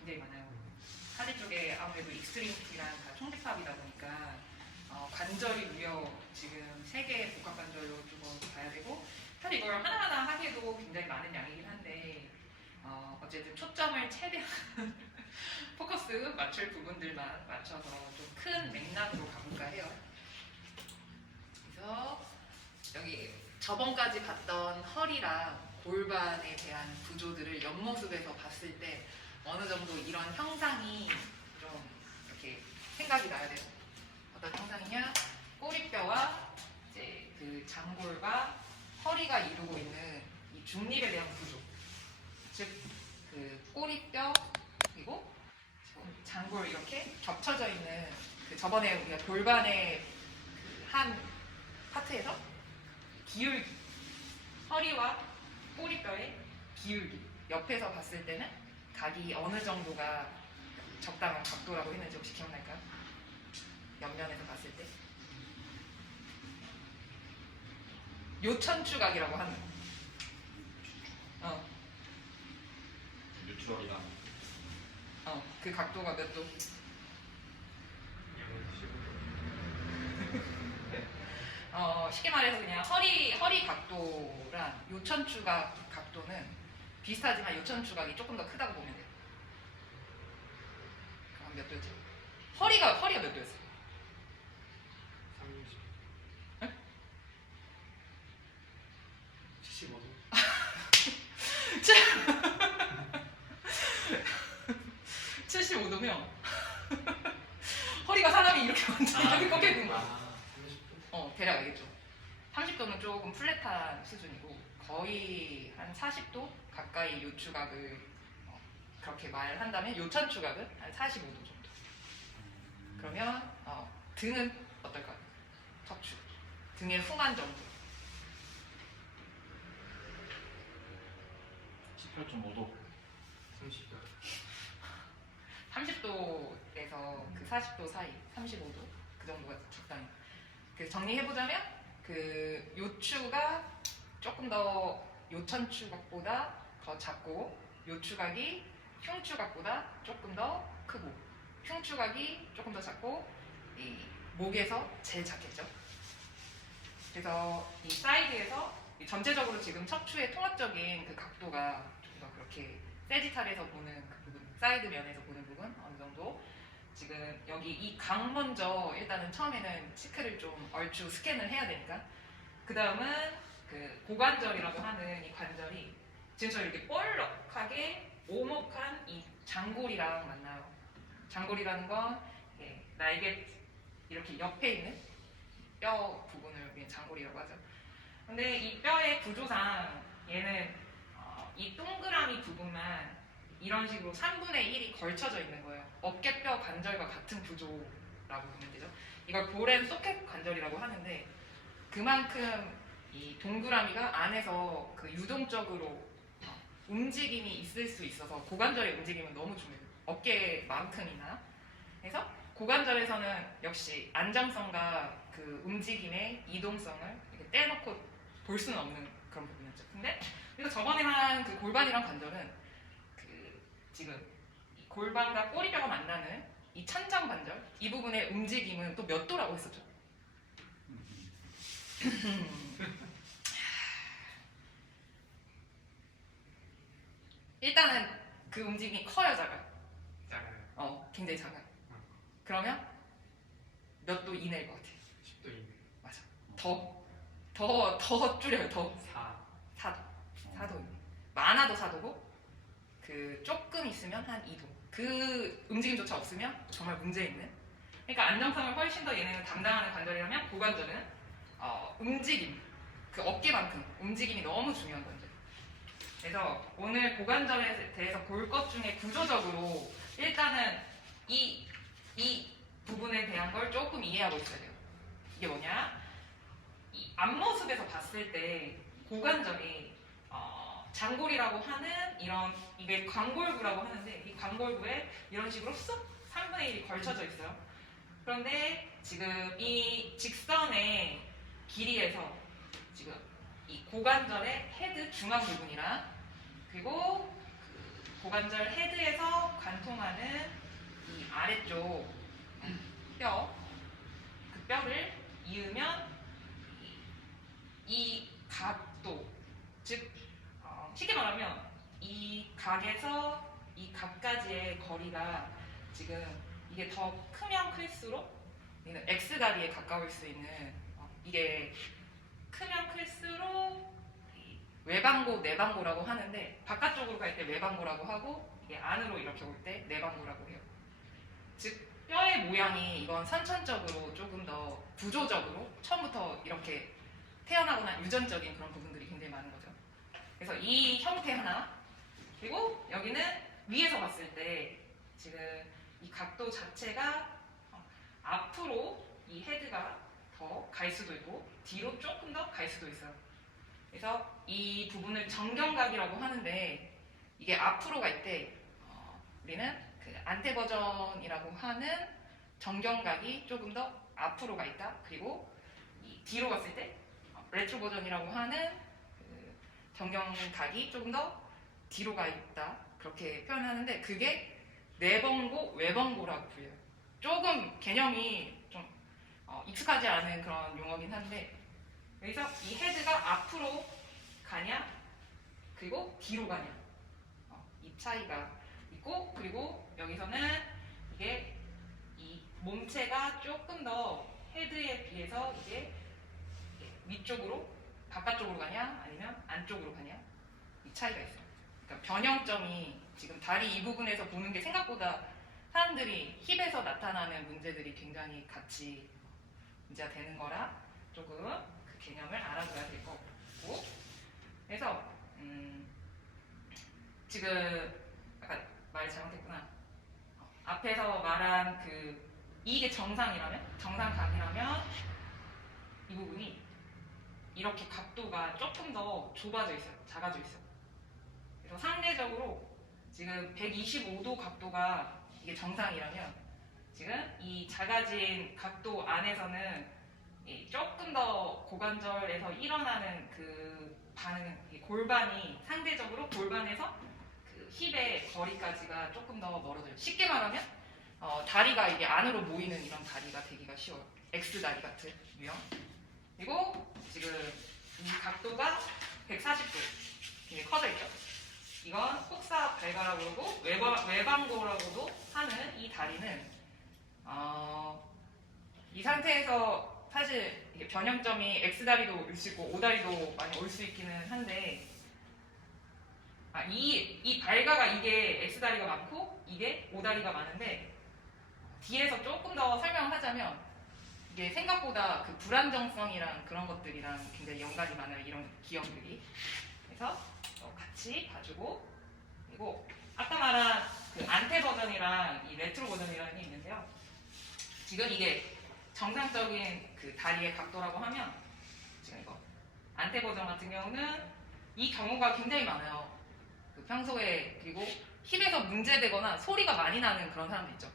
굉장히 많아요. 하지 쪽에 아무래도 익스트림이랑 다 총집합이다 보니까 관절이 무려 지금 3개의 복합 관절로 좀 봐야 되고, 사실 이걸 하나하나 하기에도 굉장히 많은 양이긴 한데 어쨌든 초점을 최대한 포커스 맞출 부분들만 맞춰서 좀 큰 맥락으로 가볼까 해요. 그래서 여기 저번까지 봤던 허리랑 골반에 대한 구조들을 옆모습에서 봤을 때 어느 정도 이런 형상이 좀 이렇게 생각이 나야 돼요. 어떤 형상이냐? 꼬리뼈와 이제 그 장골과 허리가 이루고 있는 이 중립에 대한 구조. 즉, 그 꼬리뼈 그리고 장골 이렇게 겹쳐져 있는 그 저번에 우리가 골반의 그한 파트에서 기울기, 허리와 꼬리뼈의 기울기, 옆에서 봤을 때는 각이 어느 정도가 적당한 각도라고 했는지 혹시 기억날까요? 옆면에서 봤을 때 요천추각이라고 하는 유추각이다. 그 각도가 몇 도? 쉽게 말해서 그냥 허리 각도랑 요천추각 각도는 비슷하지만 요천추각이 조금 더 크다고 보면 돼요. 그럼 몇 도였지? 허리가 몇 도였어요? 30. 네? 75도. 75도면 허리가 사람이 이렇게 완전히 꺾여 있는 거야. 30도? 대략 알겠죠. 30도는 조금 플랫한 수준이고 거의 한 40도 가까이 요추각을 그렇게 말한다면 요천추각은 한 45도 정도. 그러면 등은 어떨까요? 척추. 등의 후만 정도. 18.5도. 30도. 30도에서 그 40도 사이, 35도 그 정도가 적당히. 그래서 정리해보자면 그 요추가 조금 더 요천추각보다 더 작고 요추각이 흉추각보다 조금 더 크고 흉추각이 조금 더 작고 이 목에서 제일 작겠죠. 그래서 이 사이드에서 전체적으로 지금 척추의 통합적인 그 각도가 좀 더 그렇게 세지탈에서 보는 그 부분, 사이드 면에서 보는 부분 어느 정도 지금 여기 이 각 먼저 일단은 처음에는 치크를 좀 얼추 스캔을 해야 되니까 그 다음은 그 고관절이라고 하는 이 관절이 지금처럼 이렇게 볼록하게 오목한 이 장골이랑 만나요. 장골이라는 건 날개 이렇게 옆에 있는 뼈 부분을 우리는 장골이라고 하죠. 근데 이 뼈의 구조상 얘는 이 동그라미 부분만 이런 식으로 3분의 1이 걸쳐져 있는 거예요. 어깨뼈 관절과 같은 구조라고 보면 되죠. 이걸 볼앤 소켓 관절이라고 하는데 그만큼 이 동그라미가 안에서 그 유동적으로 움직임이 있을 수 있어서 고관절의 움직임은 너무 중요해요. 어깨만큼이나. 그래서 고관절에서는 역시 안정성과 그 움직임의 이동성을 이렇게 떼놓고 볼 수는 없는 그런 부분이었죠. 근데 우리가 저번에 한 그 골반이랑 관절은 그 지금 이 골반과 꼬리뼈가 만나는 이 천장 관절 이 부분의 움직임은 또 몇 도라고 했었죠. 일단은 그 움직임이 커요, 작아요? 작아요. 굉장히 작아요. 그러면 몇 도 이내일 것 같아요? 10도 이내. 맞아. 더 줄여요. 더 4도. 4도 이내. 많아도 4도고 그 조금 있으면 한 2도. 그 움직임조차 없으면 정말 문제 있는. 그러니까 안정성을 훨씬 더 얘네는 담당하는 관절이라면 고관절은 움직임, 그 어깨만큼 움직임이 너무 중요한 관절. 그래서 오늘 고관절에 대해서 볼 것 중에 구조적으로 일단은 이 부분에 대한 걸 조금 이해하고 있어야 돼요. 이게 뭐냐? 이 앞모습에서 봤을 때 고관절이 장골이라고 하는 이게 광골부라고 하는데 이 광골부에 이런 식으로 쏙 3분의 1이 걸쳐져 있어요. 그런데 지금 이 직선의 길이에서 지금 이 고관절의 헤드 중앙 부분이랑 그리고 그 고관절 헤드에서 관통 쪽 뼈, 그 뼈를 이으면 이 각도, 즉 쉽게 말하면 이 각에서 이 각까지의 거리가 지금 이게 더 크면 클수록 얘는 X다리에 가까울 수 있는 이게 크면 클수록 외방고, 내방고라고 하는데 바깥쪽으로 갈 때 외방고라고 하고 이게 안으로 이렇게 올 때 내방고라고 해요. 즉 뼈의 모양이 이건 선천적으로 조금 더 구조적으로 처음부터 이렇게 태어나거나 유전적인 그런 부분들이 굉장히 많은 거죠. 그래서 이 형태 하나, 그리고 여기는 위에서 봤을 때 지금 이 각도 자체가 앞으로 이 헤드가 더 갈 수도 있고 뒤로 조금 더 갈 수도 있어요. 그래서 이 부분을 정경각이라고 하는데 이게 앞으로 갈 때 우리는 그 안테버전이라고 하는 정경각이 조금 더 앞으로 가 있다. 그리고 이 뒤로 갔을 때 레트로버전이라고 하는 그 정경각이 조금 더 뒤로 가 있다. 그렇게 표현하는데 그게 내번고, 외번고라고 불려요. 조금 개념이 좀 익숙하지 않은 그런 용어긴 한데 그래서 이 헤드가 앞으로 가냐 그리고 뒤로 가냐 이 차이가 있고 그리고 여기서는 이게 이 몸체가 조금 더 헤드에 비해서 이게 위쪽으로 바깥쪽으로 가냐 아니면 안쪽으로 가냐 이 차이가 있어요. 그러니까 변형점이 지금 다리 이 부분에서 보는 게 생각보다 사람들이 힙에서 나타나는 문제들이 굉장히 같이 문제가 되는 거라 조금 그 개념을 알아둬야 될 것 같고 그래서 지금 약간 말 잘못했구나. 앞에서 말한 그 이게 정상이라면 정상각이라면 이 부분이 이렇게 각도가 조금 더 좁아져 있어요. 작아져 있어요. 그래서 상대적으로 지금 125도 각도가 이게 정상이라면 지금 이 작아진 각도 안에서는 조금 더 고관절에서 일어나는 그 반응은 골반이 상대적으로 골반에서 그 힙의 거리까지가 조금 더 멀어져요. 쉽게 말하면 다리가 이게 안으로 모이는 이런 다리가 되기가 쉬워요. X다리 같은 유형. 그리고 지금 이 각도가 140도 이게 커져 있죠. 이건 혹사 발가라고 그러고 외방고라고도 하는 이 다리는 이 상태에서 사실 이게 변형점이 X다리도 올 수 있고 O다리도 많이 올 수 있기는 한데 이 발가가 이게 X다리가 많고 이게 O다리가 많은데 뒤에서 조금 더 설명을 하자면 이게 생각보다 그 불안정성이랑 그런 것들이랑 굉장히 연관이 많아요. 이런 기형들이. 그래서 같이 봐주고 그리고 아까 말한 그 안테 버전이랑 이 레트로 버전이라는 게 있는데요. 지금 이게 정상적인 그 다리의 각도라고 하면 지금 이거 안테 버전 같은 경우는 이 경우가 굉장히 많아요. 그 평소에 그리고 힙에서 문제되거나 소리가 많이 나는 그런 사람도 있죠.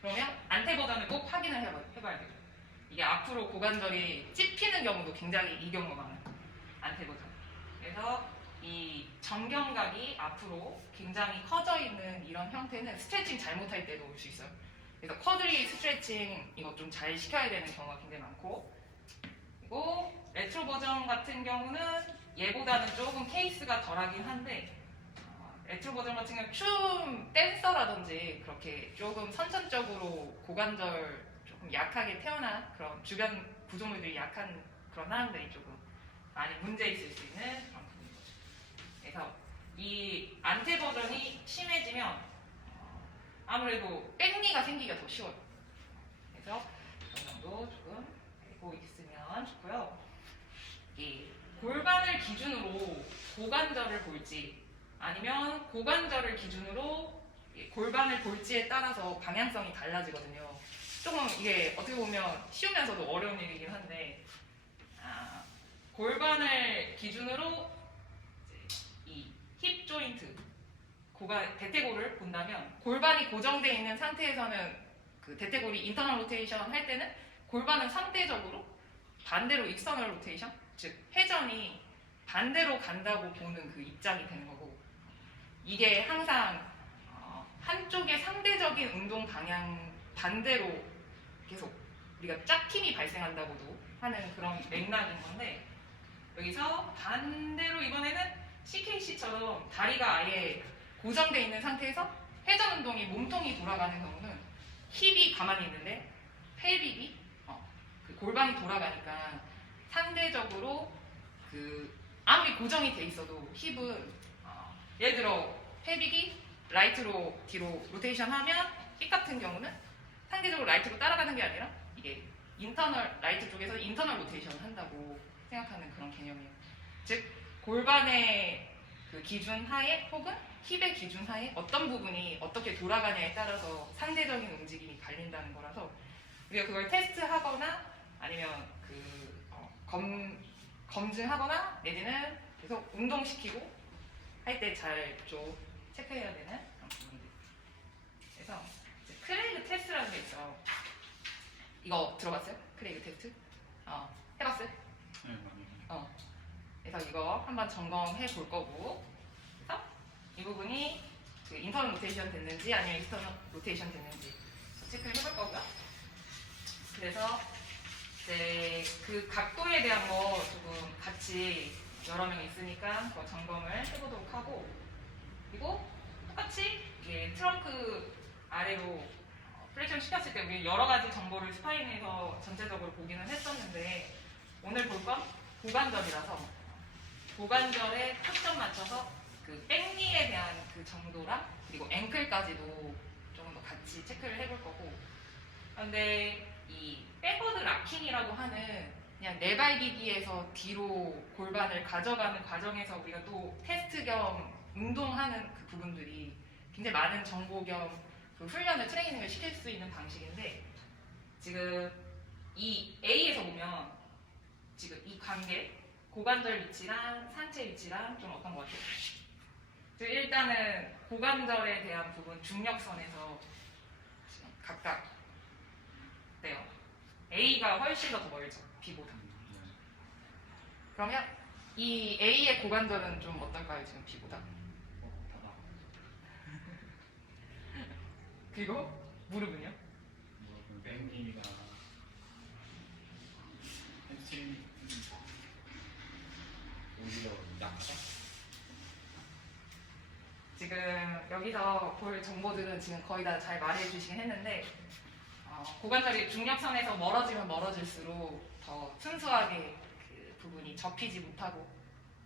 그러면 안테 버전을 꼭 확인을 해봐야 되죠. 이게 앞으로 고관절이 찝히는 경우도 굉장히 이 경우가 많아요. 안테 버전. 그래서 이 정경각이 앞으로 굉장히 커져 있는 이런 형태는 스트레칭 잘못할 때도 올 수 있어요. 그래서 쿼드리 스트레칭 이거 좀 잘 시켜야 되는 경우가 굉장히 많고 그리고 레트로 버전 같은 경우는 얘보다는 조금 케이스가 덜하긴 한데 레트로 버전 같은 경우는 춤 댄서라든지 그렇게 조금 선천적으로 고관절 조금 약하게 태어난 그런 주변 구조물들이 약한 그런 사람들이 조금 많이 문제 있을 수 있는 그런 부분인 거죠. 그래서 이 안테 버전이 심해지면 아무래도 백니가 생기기가 더 쉬워요. 그래서 그런 정도 조금 알고 있으면 좋고요. 이 골반을 기준으로 고관절을 볼지 아니면 고관절을 기준으로 골반을 볼지에 따라서 방향성이 달라지거든요. 조금 이게 어떻게 보면 쉬우면서도 어려운 일이긴 한데 골반을 기준으로 이 힙 조인트 대퇴골을 본다면 골반이 고정되어 있는 상태에서는 그 대퇴골이 인터널 로테이션 할 때는 골반은 상대적으로 반대로 익스터널 로테이션 즉 회전이 반대로 간다고 보는 그 입장이 되는 거고 이게 항상 한쪽의 상대적인 운동 방향 반대로 계속 우리가 짝힘이 발생한다고도 하는 그런 맥락인 건데, 여기서 반대로 이번에는 CKC처럼 다리가 아예 고정되어 있는 상태에서 회전 운동이 몸통이 돌아가는 경우는 힙이 가만히 있는데 펠빅이 그 골반이 돌아가니까 상대적으로 그 아무리 고정이 돼 있어도 힙은 예를 들어 펠빅이 라이트로 뒤로 로테이션 하면 힙 같은 경우는 상대적으로 라이트로 따라가는 게 아니라 이게 인터널 라이트 쪽에서 인터널 로테이션을 한다고 생각하는 그런 개념이에요. 즉 골반의 그 기준 하에 혹은 힙의 기준 하에 어떤 부분이 어떻게 돌아가냐에 따라서 상대적인 움직임이 갈린다는 거라서 우리가 그걸 테스트하거나 아니면 검증하거나 내지는 계속 운동시키고 할 때 잘 좀 체크해야 되는 그런 부분들. 그래서 크레이그 테스트라는 게 있어. 이거 들어봤어요? 크레이그 테스트? 해봤어요? 네, 많이. 그래서 이거 한번 점검해 볼 거고, 그래서 이 부분이 그 인터널 로테이션 됐는지 아니면 익스터널 로테이션 됐는지 체크를 해볼 거고요. 그래서 이제 그 각도에 대한 거 조금 같이 여러 명 있으니까 그거 점검을 해보도록 하고, 그리고 똑같이 이게 트렁크 아래로 플렉션 시켰을 때 우리 여러 가지 정보를 스파인에서 전체적으로 보기는 했었는데, 오늘 볼 건 고관절이라서 고관절에 초점 맞춰서 그 백니에 대한 그 정도랑 그리고 앵클까지도 조금 더 같이 체크를 해볼 거고, 그런데 이 백워드 락킹이라고 하는 그냥 내발기기에서 뒤로 골반을 가져가는 과정에서 우리가 또 테스트 겸 운동하는 그 부분들이 굉장히 많은 정보 겸 그 훈련을 트레이닝을 시킬 수 있는 방식인데, 지금 이 A에서 보면 지금 이 관계 고관절 위치랑 상체 위치랑 좀 어떤 것 같아요? 일단은 고관절에 대한 부분 중력선에서 각각 어때요? A가 훨씬 더 멀죠, B보다. 그러면 이 A의 고관절은 좀 어떨까요, 지금 B보다? 그리고 무릎은요? 무릎은 뺑기가 햄스트링 오히려 약하다. 지금 여기서 볼 정보들은 지금 거의 다 잘 말해 주시긴 했는데, 고관절이 중력선에서 멀어지면 멀어질수록 더 순수하게 그 부분이 접히지 못하고,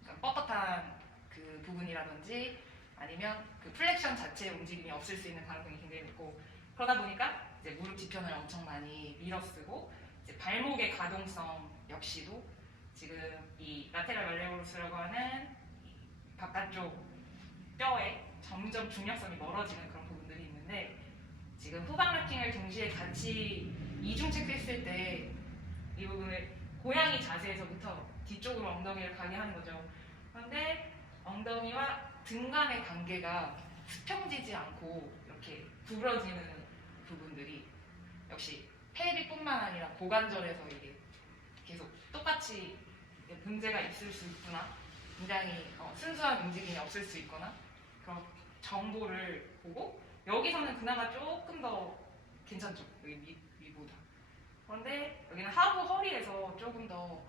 그러니까 뻣뻣한 그 부분이라든지 아니면 그 플렉션 자체의 움직임이 없을 수 있는 가능성이 굉장히 높고, 그러다 보니까 이제 무릎 뒤편을 엄청 많이 밀어쓰고, 이제 발목의 가동성 역시도 지금 이 라테랄 말레오루스라고 하는 이 바깥쪽 뼈에 점점 중력선이 멀어지는 그런 부분들이 있는데, 지금 후방 락킹을 동시에 같이 이중 체크했을 때 이 부분을 고양이 자세에서부터 뒤쪽으로 엉덩이를 가게 하는 거죠. 그런데 엉덩이와 등 간의 관계가 수평지지 않고 이렇게 구부러지는 부분들이 역시 pelvik뿐만 아니라 고관절에서 이게 계속 똑같이 문제가 있을 수 있구나, 굉장히 순수한 움직임이 없을 수 있거나 그런 정보를 보고, 여기서는 그나마 조금 더 괜찮죠, 여기 위보다. 그런데 여기는 하부 허리에서 조금 더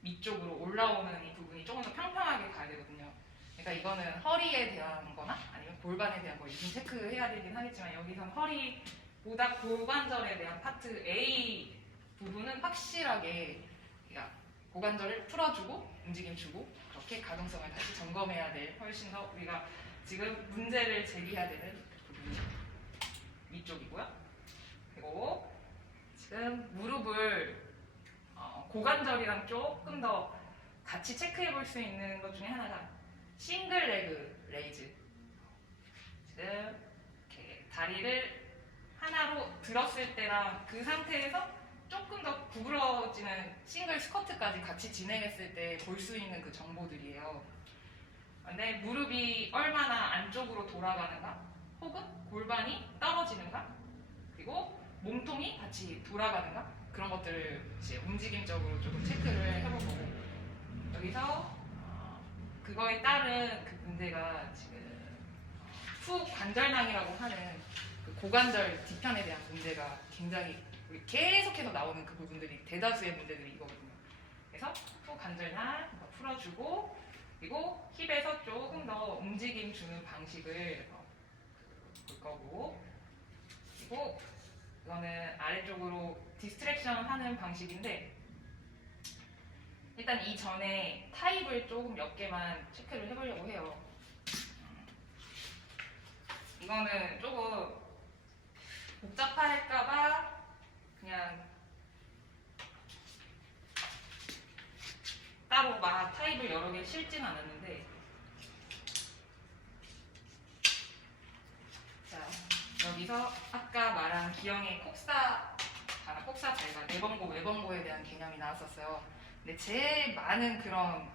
밑쪽으로 올라오는 이 부분이 조금 더 평평하게 가야 되거든요. 그러니까 이거는 허리에 대한 거나 아니면 골반에 대한 거 이좀 체크해야 되긴 하겠지만, 여기선 허리보다 고관절에 대한 파트 A 부분은 확실하게 그러니까 고관절을 풀어주고 움직임 주고 그렇게 가동성을 다시 점검해야 될, 훨씬 더 우리가 지금 문제를 제기해야 되는 부분이 위쪽이고요. 그리고 지금 무릎을 고관절이랑 조금 더 같이 체크해 볼 수 있는 것 중에 하나가 싱글 레그 레이즈. 지금 이렇게 다리를 하나로 들었을 때랑 그 상태에서 조금 더 구부러지는 싱글 스쿼트까지 같이 진행했을 때 볼 수 있는 그 정보들이에요. 근데 무릎이 얼마나 안쪽으로 돌아가는가, 혹은 골반이 떨어지는가, 그리고 몸통이 같이 돌아가는가, 그런 것들을 이제 움직임적으로 조금 체크를 해볼 거고, 여기서 그거에 따른 그 문제가 지금 후관절낭이라고 하는 그 고관절 뒤편에 대한 문제가 굉장히 계속해서 나오는 그 부분들이 대다수의 문제들이 이거거든요. 그래서 후 관절날 풀어주고 그리고 힙에서 조금 더 움직임 주는 방식을 볼 거고 그리고 이거는 아래쪽으로 디스트랙션 하는 방식인데 일단 이전에 타입을 조금 몇 개만 체크를 해보려고 해요. 이거는 조금 복잡할까봐 그냥 따로 막 타입을 여러 개 실진 않았는데 자 여기서 아까 말한 기형의 콕사 발과 내번고 외번고에 대한 개념이 나왔었어요. 근데 제일 많은 그런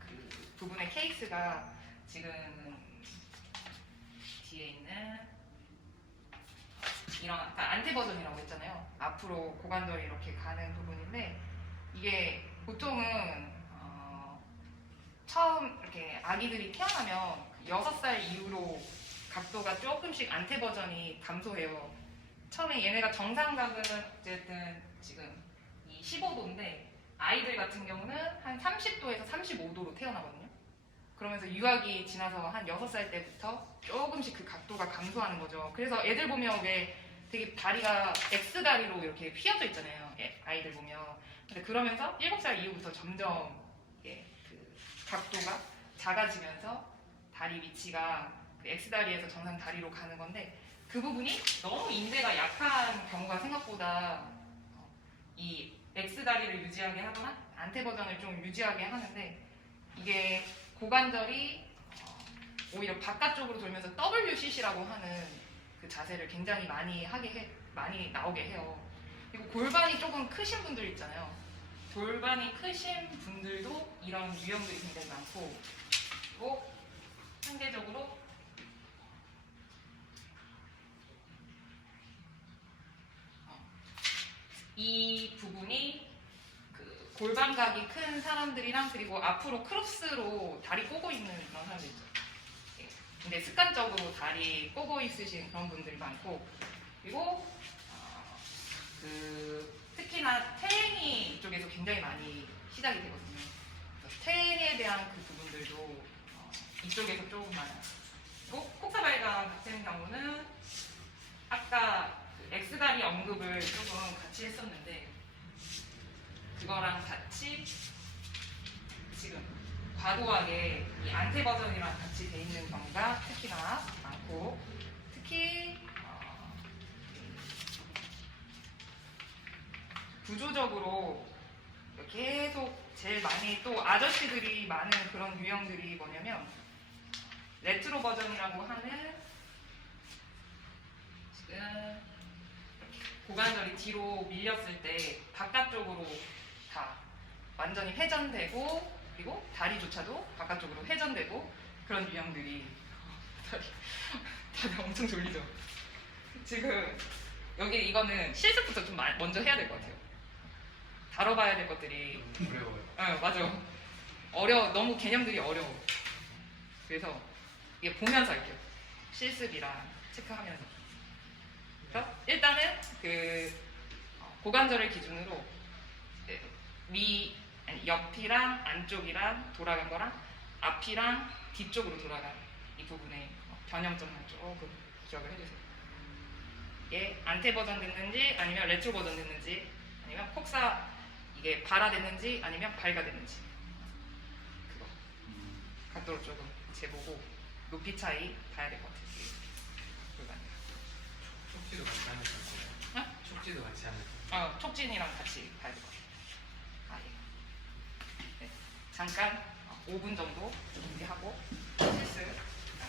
그 부분의 케이스가 지금 뒤에 있는 이런 아까 안티 버전이라고 했잖아요. 앞으로 고관절이 이렇게 가는 부분인데 이게 보통은 처음 이렇게 아기들이 태어나면 6살 이후로 각도가 조금씩 안테 버전이 감소해요. 처음에 얘네가 정상각은 어쨌든 지금 이 15도인데 아이들 같은 경우는 한 30도에서 35도로 태어나거든요. 그러면서 유아기 지나서 한 6살 때부터 조금씩 그 각도가 감소하는 거죠. 그래서 애들 보면 왜 되게 다리가 X다리로 이렇게 휘어져 있잖아요. 아이들 보면. 근데 그러면서 7살 이후부터 점점 그 각도가 작아지면서 다리 위치가 그 X다리에서 정상 다리로 가는 건데 그 부분이 너무 인대가 약한 경우가 생각보다 이 X다리를 유지하게 하거나 안테 버전을 좀 유지하게 하는데 이게 고관절이 오히려 바깥쪽으로 돌면서 WCC라고 하는 그 자세를 굉장히 많이 많이 나오게 해요. 그리고 골반이 조금 크신 분들 있잖아요. 골반이 크신 분들도 이런 유형들이 굉장히 많고 그리고 상대적으로 이 부분이 그 골반각이 큰 사람들이랑 그리고 앞으로 크로스로 다리 꼬고 있는 그런 사람들 있죠. 근데 습관적으로 다리 꼬고 있으신 그런 분들이 많고 그리고 그 특히나 태행이 쪽에서 굉장히 많이 시작이 되거든요. 태행에 대한 그 부분들도 이쪽에서 조금 많아요. 그리고 콕사발각 같은 경우는 아까 그 X다리 언급을 조금 같이 했었는데 그거랑 같이 지금 과도하게 이 안테 버전이랑 같이 돼 있는 경우가 특히나 많고 특히 구조적으로 계속 제일 많이 또 아저씨들이 많은 그런 유형들이 뭐냐면 레트로 버전이라고 하는 지금 고관절이 뒤로 밀렸을 때 바깥쪽으로 다 완전히 회전되고 그리고 다리조차도 바깥쪽으로 회전되고 그런 유형들이 다들 엄청 졸리죠. 지금 여기 이거는 실습부터 좀 먼저 해야 될 것 같아요. 다뤄봐야 될 것들이 어려워요. 맞아. 너무 개념들이 어려워. 그래서 이게 보면서 할게요. 실습이랑 체크하면서. 그래서 일단은 그 고관절을 기준으로 옆이랑 안쪽이랑 돌아간 거랑 앞이랑 뒤쪽으로 돌아간 이 부분의 변형점만 조금 기억을 해주세요. 이게 안테 버전 됐는지 아니면 레트로 버전 됐는지 아니면 콕사 이게 발화 됐는지 아니면 발가 됐는지 그거 각도를 조금 재보고 높이 차이 봐야 될 것 같아요. 촉지도 같이 하면 될 거예요. 어? 촉지도 같이 하면. 촉진이랑 같이 봐야 될 것 같아요. 네. 잠깐 5분 정도 준비하고